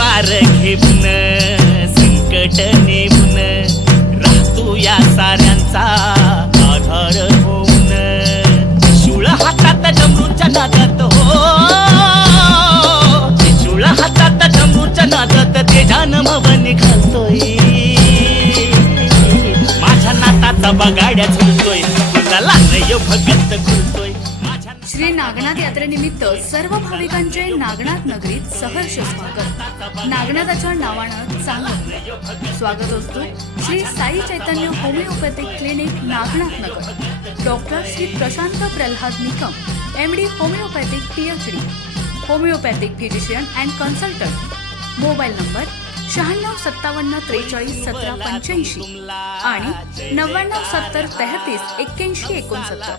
वार घेऊन संकट नेऊन राहतो या साऱ्यांचा आधार होऊन. शिवळ हातात डमरूच्या नादात हो शिवळ हातात डमरूच्या नादात ते जान मवन माझ्या नाताचा बगाड्या झुलतोय. तुला लहान भगत खुलतोय श्री नागनाथ यात्रेनिमित्त सर्व भाविकांचे नागनाथ नगरीत सहर्ष स्वागत. नागनाथाच्या नावानं चांगलं स्वागत असतो Shri Sai Chaitanya homeopathic clinic Nagnath Nagar. Doctor Shri Prashant Pralhad Nikam M D homeopathic PhD homeopathic physician and consultant. Mobile number शहाण्णव सत्तावन्न त्रेचाळीस सतरा पंच्याऐंशी आणि नव्याण्णव सत्तर तेहतीस एक्क्याऐंशी एकोणसत्तर.